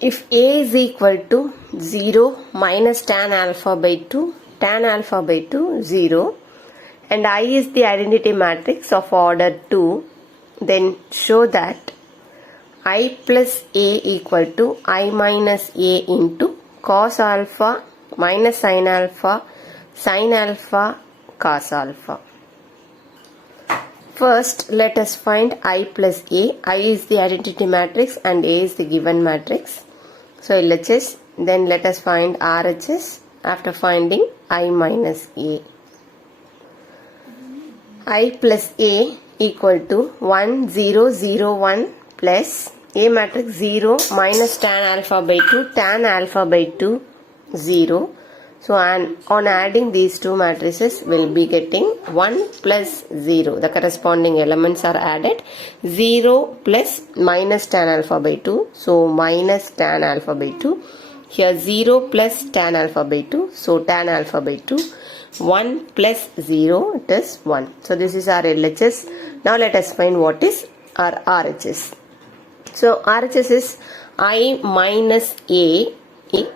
if A is equal to 0 minus tan alpha by 2, tan alpha by 2, 0, and I is the identity matrix of order 2, then show that I plus A equal to I minus A into cos alpha minus sin alpha, cos alpha. First, let us find I plus A. I is the identity matrix and A is the given matrix. So LHS, then let us find RHS after finding I minus A. I plus A equal to 1, 0, 0, 1 plus A matrix 0 minus tan alpha by 2, tan alpha by 2, 0. So on adding these two matrices, we'll be getting 1 plus 0. The corresponding elements are added. 0 plus minus tan alpha by 2. So minus tan alpha by 2. Here 0 plus tan alpha by 2. So tan alpha by 2. 1 plus 0, it is 1. So this is our LHS. Now let us find what is our RHS. So RHS is I minus A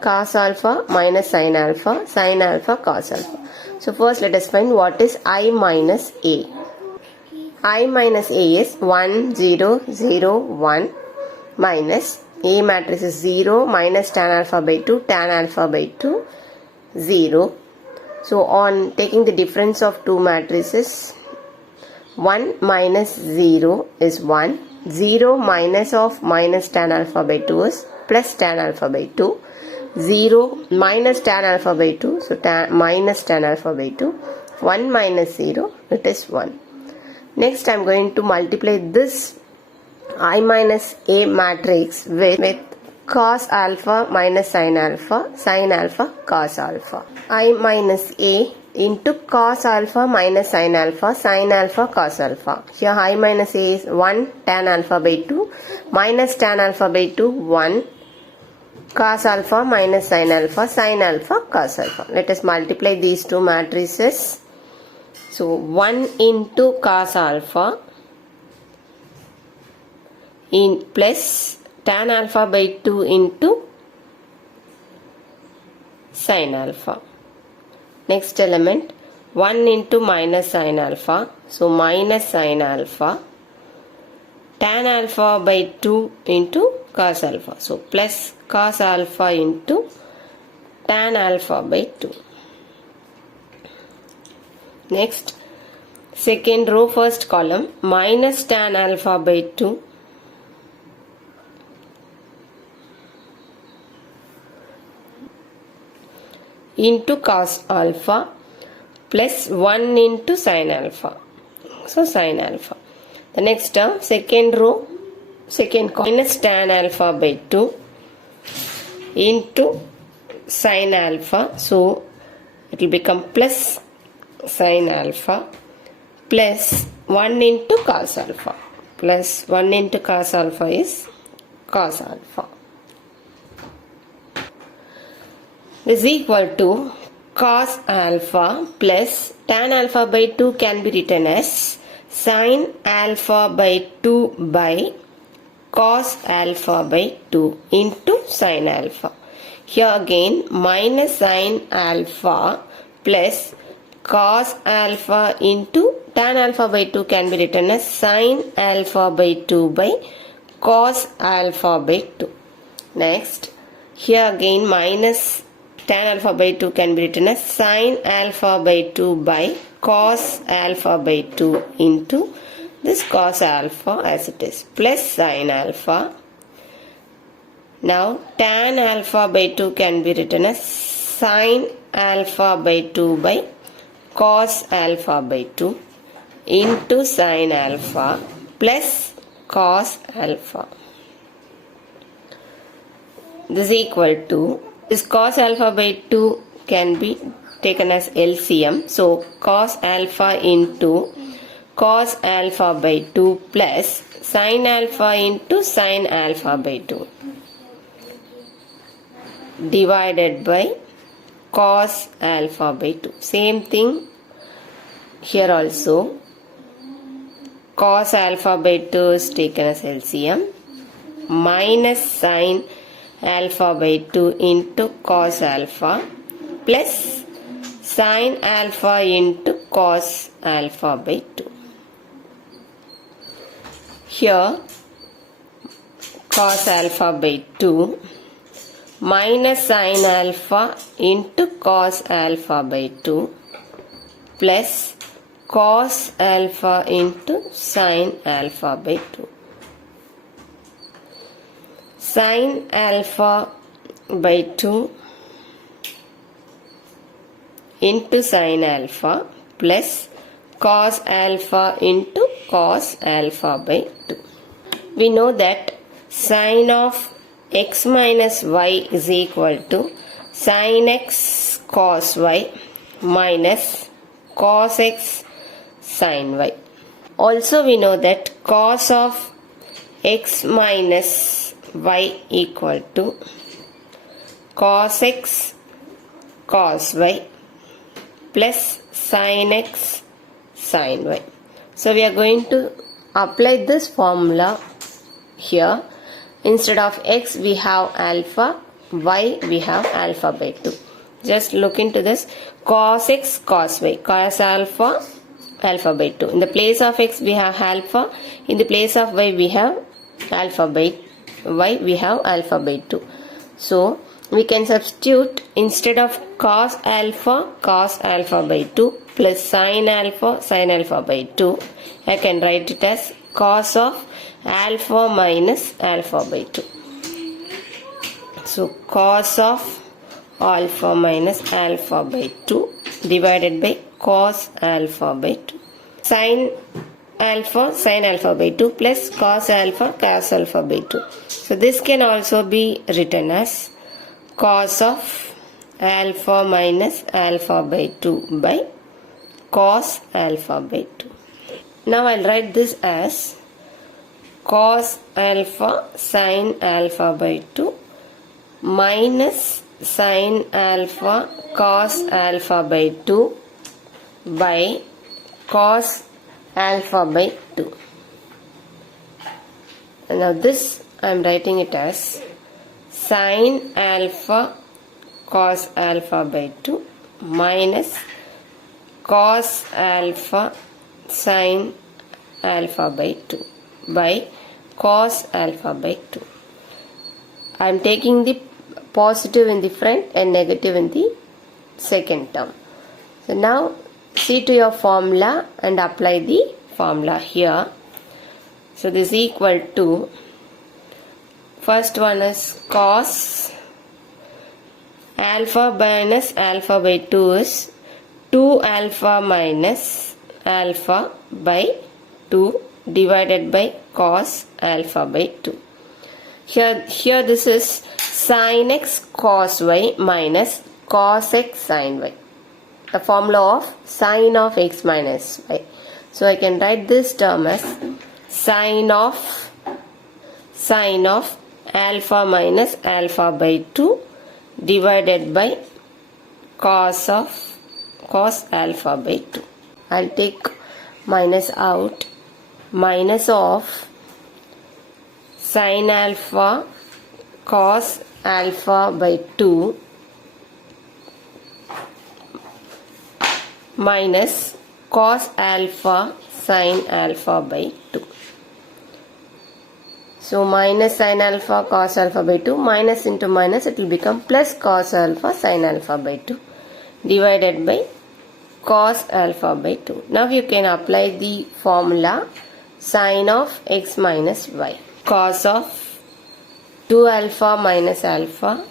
cos alpha minus sin alpha, cos alpha. So first let us find what is I minus A. I minus A is 1, 0, 0, 1 minus A matrix is 0 minus tan alpha by 2, tan alpha by 2, 0. So on taking the difference of two matrices, 1 minus 0 is 1, 0 minus of minus tan alpha by 2 is plus tan alpha by 2, 0 minus tan alpha by 2, so minus tan alpha by 2, 1 minus 0, it is 1. Next I am going to multiply this I minus A matrix with cos alpha minus sin alpha, cos alpha. I minus A into cos alpha minus sin alpha, cos alpha. Here I minus A is 1 tan alpha by 2 minus tan alpha by 2, 1 cos alpha minus sin alpha, cos alpha. Let us multiply these two matrices. So 1 into cos alpha in plus tan alpha by 2 into sin alpha. Next element 1 into minus sin alpha, so minus sin alpha, tan alpha by 2 into cos alpha, so plus cos alpha into tan alpha by 2. Next, second row first column minus tan alpha by 2 into cos alpha plus 1 into sin alpha, so sin alpha. The next term, second row, second column minus tan alpha by 2 into sin alpha, so it will become plus sin alpha plus 1 into cos alpha, plus 1 into cos alpha is cos alpha. Is equal to cos alpha plus tan alpha by 2 can be written as sin alpha by 2 by cos alpha by 2 into sin alpha. Here again minus sin alpha plus cos alpha into tan alpha by 2 can be written as sin alpha by 2 by cos alpha by 2. Next, here again minus tan alpha by 2 can be written as sin alpha by 2 by cos alpha by 2 into this cos alpha as it is plus sin alpha. Now tan alpha by 2 can be written as sin alpha by 2 by cos alpha by 2 into sin alpha plus cos alpha. This is equal to, this cos alpha by 2 can be taken as LCM. So cos alpha into cos alpha by 2 plus sin alpha into sin alpha by 2 divided by cos alpha by 2. Same thing here also. Cos alpha by 2 is taken as LCM minus sin alpha by 2 into cos alpha plus sin alpha into cos alpha by 2. Here cos alpha by 2 minus sin alpha into cos alpha by 2 plus cos alpha into sin alpha by 2. Sin alpha by 2 into sin alpha plus cos alpha into cos alpha by 2. We know that sin of x minus y is equal to sin x cos y minus cos x sin y. Also we know that cos of x minus y equal to cos x cos y plus sin x sin y. So we are going to apply this formula here. Instead of x we have alpha, y we have alpha by 2. Just look into this. Cos x cos y, cos alpha alpha by 2. In the place of x we have alpha, in the place of y we have alpha by y we have alpha by 2. So we can substitute, instead of cos alpha by 2 plus sin alpha by 2, I can write it as cos of alpha minus alpha by 2. So cos of alpha minus alpha by 2 divided by cos alpha by 2. Sin alpha by 2 plus cos alpha by 2. So this can also be written as cos of alpha minus alpha by 2 by cos alpha by 2. Now I'll write this as cos alpha sin alpha by 2 minus sin alpha cos alpha by 2 by cos alpha by 2. And now this I am writing it as sin alpha cos alpha by 2 minus cos alpha sin alpha by 2 by cos alpha by 2. I am taking the positive in the front and negative in the second term. So now see to your formula and apply the formula here. So this is equal to, first one is cos alpha minus alpha by 2 is 2 alpha minus alpha by 2 divided by cos alpha by 2. Here this is sin x cos y minus cos x sin y. The formula of sin of x minus y. So I can write this term as sin of alpha minus alpha by 2 divided by cos alpha by 2. I'll take minus out. Minus of sin alpha cos alpha by 2 minus cos alpha sin alpha by 2. So minus sin alpha cos alpha by 2, minus into minus, it will become plus cos alpha sin alpha by 2 divided by cos alpha by 2. Now you can apply the formula sin of x minus y. Cos of 2 alpha minus alpha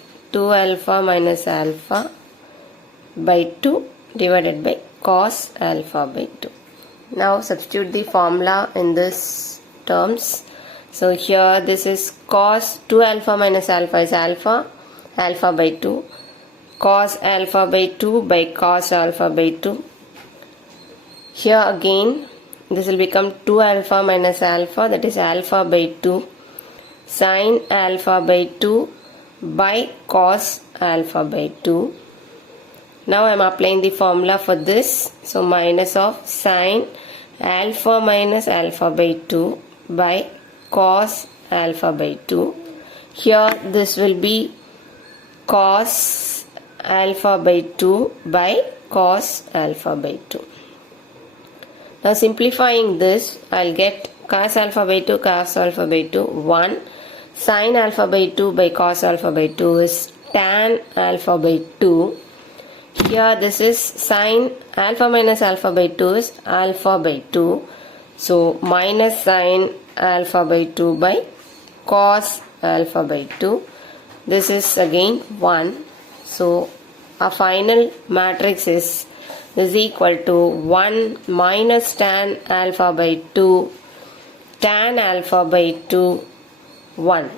by 2 divided by cos alpha by 2. Now substitute the formula in this terms. So here this is cos 2 alpha minus alpha is alpha by 2, cos alpha by 2 by cos alpha by 2. Here again this will become 2 alpha minus alpha, that is alpha by 2, sin alpha by 2 by cos alpha by 2. Now I am applying the formula for this. So minus of sin alpha minus alpha by 2 by cos alpha by 2. Here this will be cos alpha by 2 by cos alpha by 2. Now simplifying this, I'll get cos alpha by 2, cos alpha by 2, 1. Sin alpha by 2 by cos alpha by 2 is tan alpha by 2. Here this is sin alpha minus alpha by 2 is alpha by 2. So minus sin alpha by 2 by cos alpha by 2. This is again 1. So our final matrix is equal to 1 minus tan alpha by 2, tan alpha by 2, 1.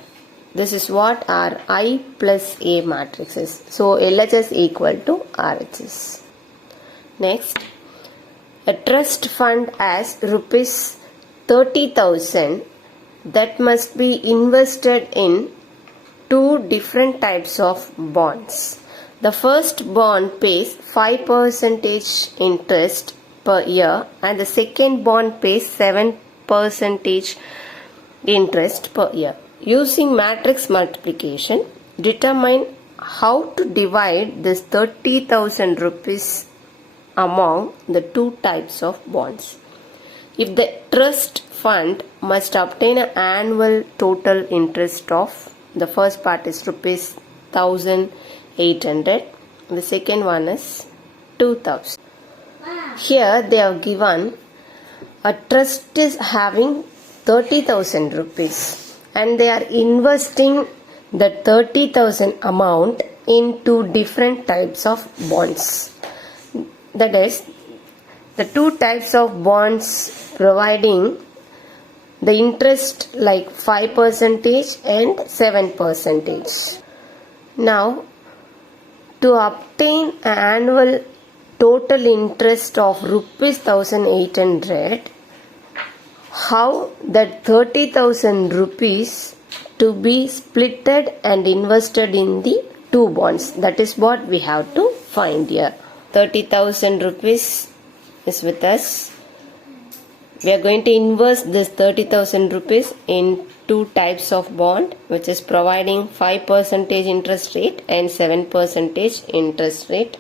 This is what our I plus A matrix is. So LHS equal to RHS. Next, a trust fund has rupees 30,000 that must be invested in two different types of bonds. The first bond pays 5% interest per year and the second bond pays 7% interest per year. Using matrix multiplication, determine how to divide this 30,000 rupees among the two types of bonds. If the trust fund must obtain an annual total interest of, the first part is rupees 1,800, the second one is 2,000. Here they have given a trust is having 30,000 rupees and they are investing the 30,000 amount in two different types of bonds. That is, the two types of bonds providing the interest like 5% and 7%. Now, to obtain an annual total interest of rupees 1,800, how that 30,000 rupees to be splitted and invested in the two bonds. That is what we have to find here. 30,000 rupees is with us. We are going to invest this 30,000 rupees in two types of bond, which is providing 5% interest rate and 7% interest rate.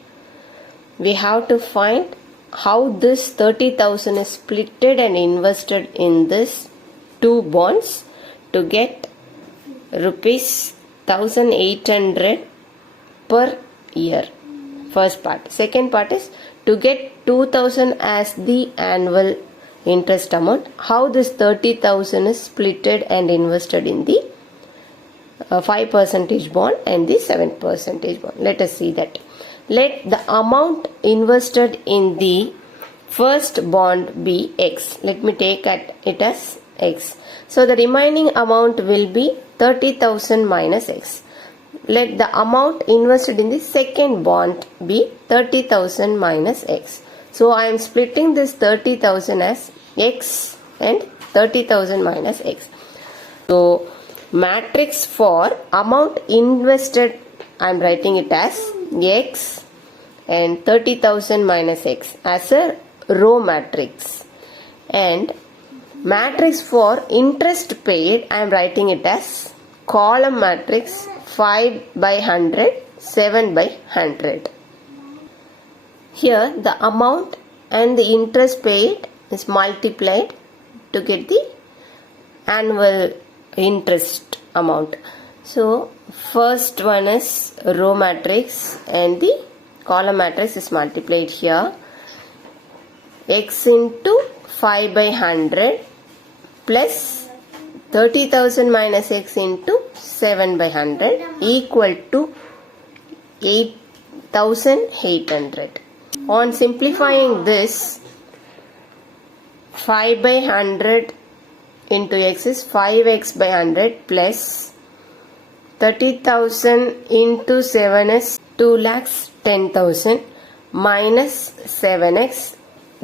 We have to find how this 30,000 is splitted and invested in this two bonds to get rupees 1,800 per year. First part. Second part is to get 2,000 as the annual interest amount. How this 30,000 is splitted and invested in the 5% bond and the 7% bond. Let us see that. Let the amount invested in the first bond be X. Let me take it as X. So the remaining amount will be 30,000 minus X. Let the amount invested in the second bond be 30,000 minus X. So I am splitting this 30,000 as X and 30,000 minus X. So matrix for amount invested, I am writing it as X and 30,000 minus X as a row matrix. And matrix for interest paid, I am writing it as column matrix 5 by 100, 7 by 100. Here the amount and the interest paid is multiplied to get the annual interest amount. So first one is row matrix and the column matrix is multiplied here. X into 5 by 100 plus 30,000 minus X into 7 by 100 equal to 8,800. On simplifying this, 5 by 100 into X is 5X by 100 plus 30,000 into 7 is 2,10,000 minus 7X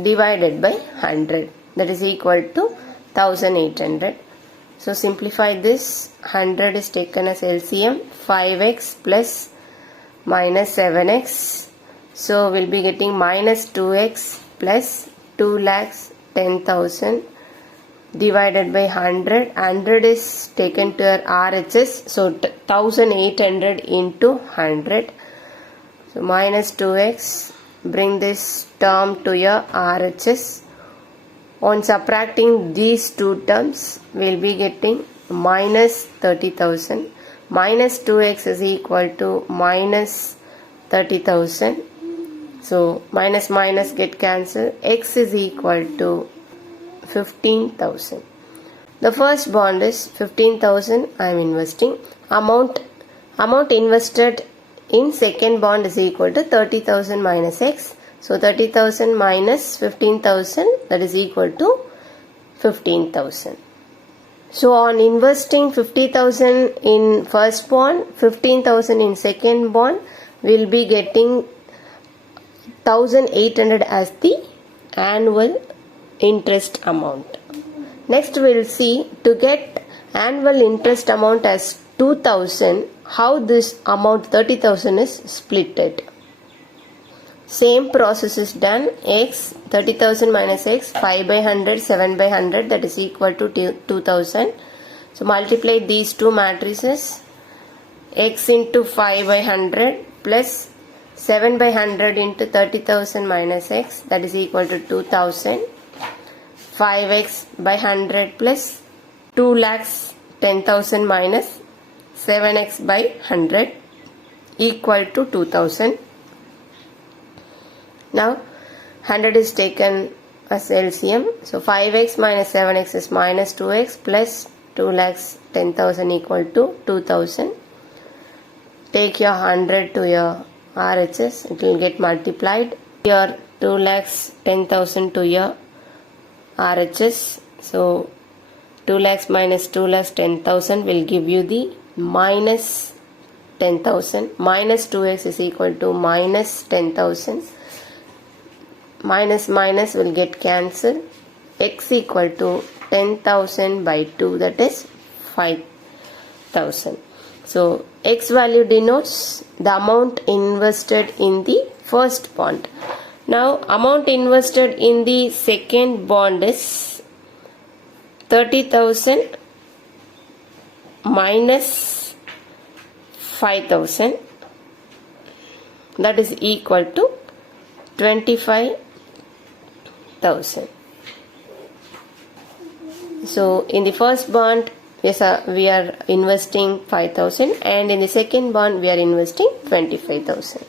divided by 100, that is equal to 1,800. So simplify this, 100 is taken as LCM, 5X plus minus 7X. So we'll be getting minus 2X plus 2,10,000 divided by 100. 100 is taken to your RHS, so 1800 into 100. So minus 2x, bring this term to your RHS. On subtracting these two terms, we will be getting minus 30,000. Minus 2x is equal to minus 30,000. So minus minus get cancelled. X is equal to 15,000. The first bond is 15,000 I am investing. Amount invested in second bond is equal to 30,000 minus X. So 30,000 minus 15,000, that is equal to 15,000. So on investing 50,000 in first bond, 15,000 in second bond, we will be getting 1,800 as the annual interest amount. Next we will see, to get annual interest amount as 2,000, how this amount 30,000 is splitted. Same process is done. X, 30,000 minus X, 5 by 100, 7 by 100, that is equal to 2,000. So multiply these two matrices. X into 5 by 100 plus 7 by 100 into 30,000 minus X, that is equal to 2,000. 5x by 100 plus 2,10,000 minus 7x by 100 equal to 2,000. Now 100 is taken as LCM. So 5x minus 7x is minus 2x plus 2,10,000 equal to 2,000. Take your 100 to your RHS. It will get multiplied. Your 2,10,000 to your RHS. So 2 lakhs minus 2,10,000 will give you the minus 10,000. Minus 2x is equal to minus 10,000. Minus minus will get cancelled. X equal to 10,000 by 2, that is 5,000. So X value denotes the amount invested in the first bond. Now amount invested in the second bond is 30,000 minus 5,000, that is equal to 25,000. So in the first bond we are investing 5,000 and in the second bond we are investing 25,000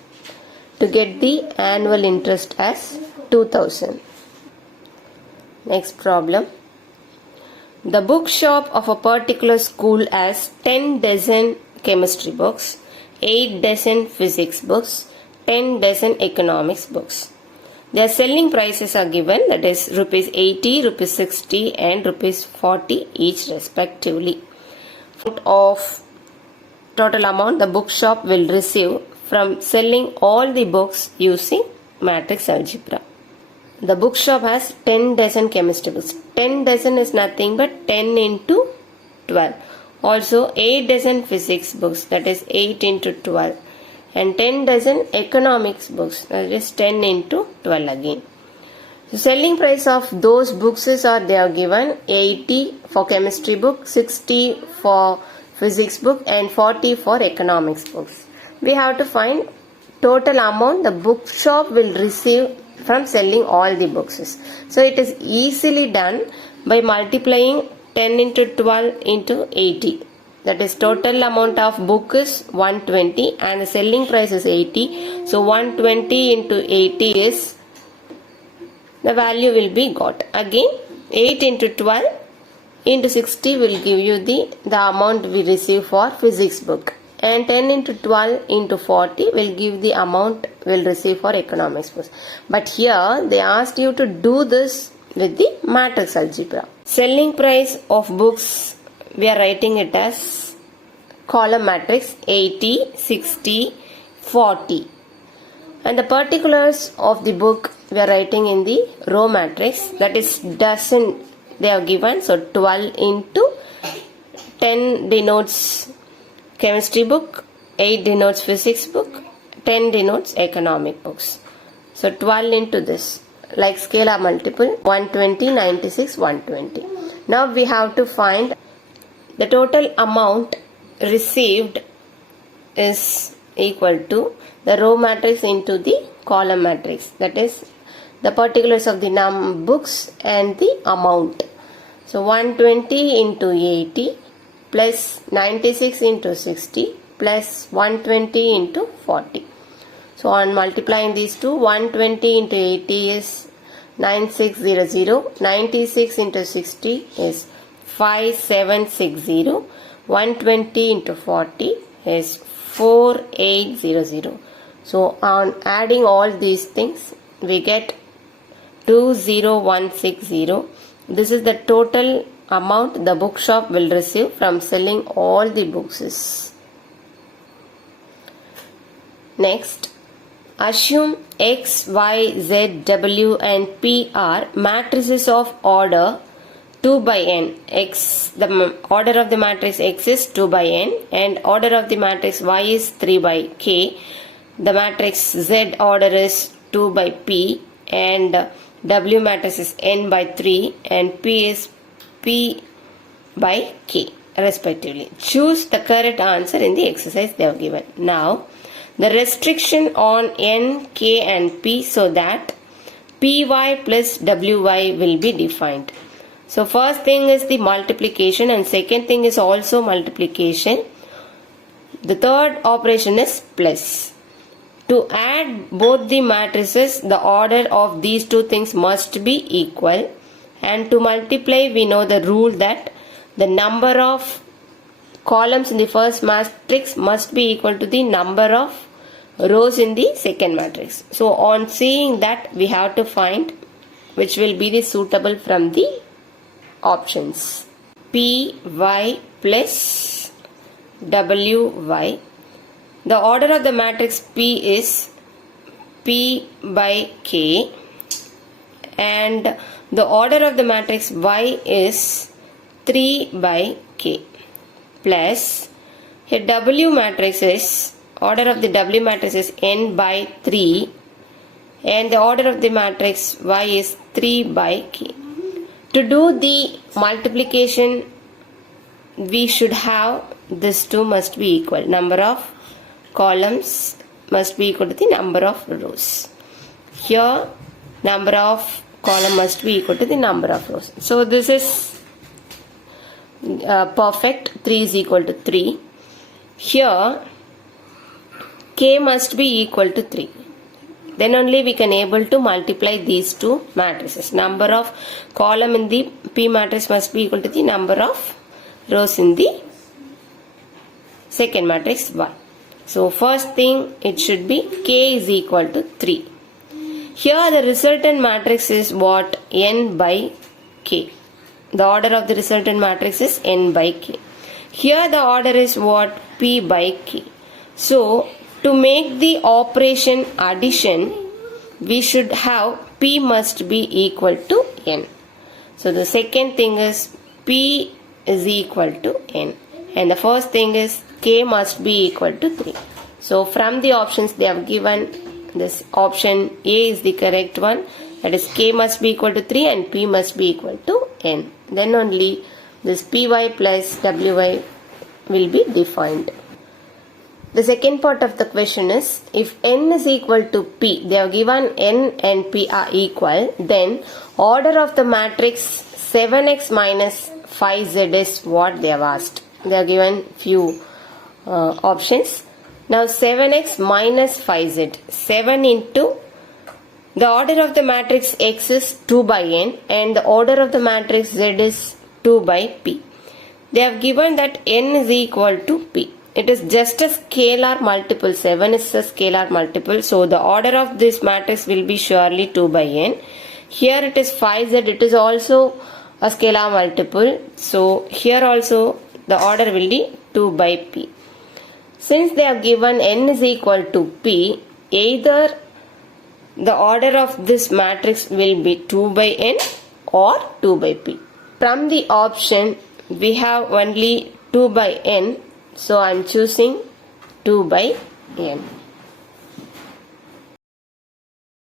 to get the annual interest as 2,000. Next problem. The bookshop of a particular school has 10 dozen chemistry books, 8 dozen physics books, 10 dozen economics books. Their selling prices are given, that is rupees 80, rupees 60 and rupees 40 each respectively. Of total amount the bookshop will receive from selling all the books using matrix algebra. The bookshop has 10 dozen chemistry books. 10 dozen is nothing but 10 into 12. Also 8 dozen physics books, that is 8 into 12. And 10 dozen economics books, that is 10 into 12 again. So selling price of those books are they are given 80 for chemistry book, 60 for physics book and 40 for economics books. We have to find total amount the bookshop will receive from selling all the books. So it is easily done by multiplying 10 into 12 into 80. That is total amount of book is 120 and the selling price is 80. So 120 into 80 is the value will be got. Again 8 into 12 into 60 will give you the amount we receive for physics book. And 10 into 12 into 40 will give the amount we'll receive for economics books. But here they asked you to do this with the matrix algebra. Selling price of books, we are writing it as column matrix 80, 60, 40. And the particulars of the book we are writing in the row matrix, that is dozen they are given. So 12 into 10 denotes chemistry book, 8 denotes physics book, 10 denotes economic books. So 12 into this. like scalar multiple 120, 96, 120. Now we have to find the total amount received is equal to the row matrix into the column matrix, that is the particulars of the books and the amount. So 120 into 80 plus 96 into 60 plus 120 into 40. So on multiplying these two, 120 into 80 is 9600, 96 into 60 is 5760, 120 into 40 is 4800. So on adding all these things, we get 20160. This is the total amount the bookshop will receive from selling all the books. Next, assume X, Y, Z, W and P are matrices of order 2 by n. X, the order of the matrix X is 2 by n and order of the matrix Y is 3 by k. The matrix Z order is 2 by P and W matrix is n by 3 and P is P by K respectively. Choose the correct answer in the exercise they have given. Now, the restriction on N, K and P so that Py plus Wy will be defined. So first thing is the multiplication and second thing is also multiplication. The third operation is plus. To add both the matrices, the order of these two things must be equal. And to multiply, we know the rule that the number of columns in the first matrix must be equal to the number of rows in the second matrix. So on seeing that, we have to find which will be the suitable from the options. Py plus Wy. The order of the matrix P is P by K and the order of the matrix Y is 3 by K plus here W matrix is, order of the W matrix is n by 3 and the order of the matrix Y is 3 by K. To do the multiplication, we should have this two must be equal. Number of columns must be equal to the number of rows. Here, number of column must be equal to the number of rows. So this is perfect. 3 is equal to 3. Here, K must be equal to 3. Then only we can able to multiply these two matrices. Number of column in the P matrix must be equal to the number of rows in the second matrix Y. So first thing, it should be K is equal to 3. Here the resultant matrix is what? N by K. The order of the resultant matrix is N by K. Here the order is what? P by K. So to make the operation addition, we should have P must be equal to N. So the second thing is P is equal to N. And the first thing is K must be equal to 3. So from the options they have given, this option A is the correct one. That is K must be equal to 3 and P must be equal to N. Then only this Py plus Wy will be defined. The second part of the question is, if N is equal to P, they have given N and P are equal, then order of the matrix 7x minus 5z is what they have asked. They have given few options. Now 7x minus 5z, 7 into the order of the matrix X is 2 by N and the order of the matrix Z is 2 by P. They have given that N is equal to P. It is just a scalar multiple. 7 is a scalar multiple. So the order of this matrix will be surely 2 by N. Here it is 5Z. It is also a scalar multiple. So here also the order will be 2 by P. Since they have given N is equal to P, either the order of this matrix will be 2 by N or 2 by P. From the option, we have only 2 by N. So I am choosing 2 by N.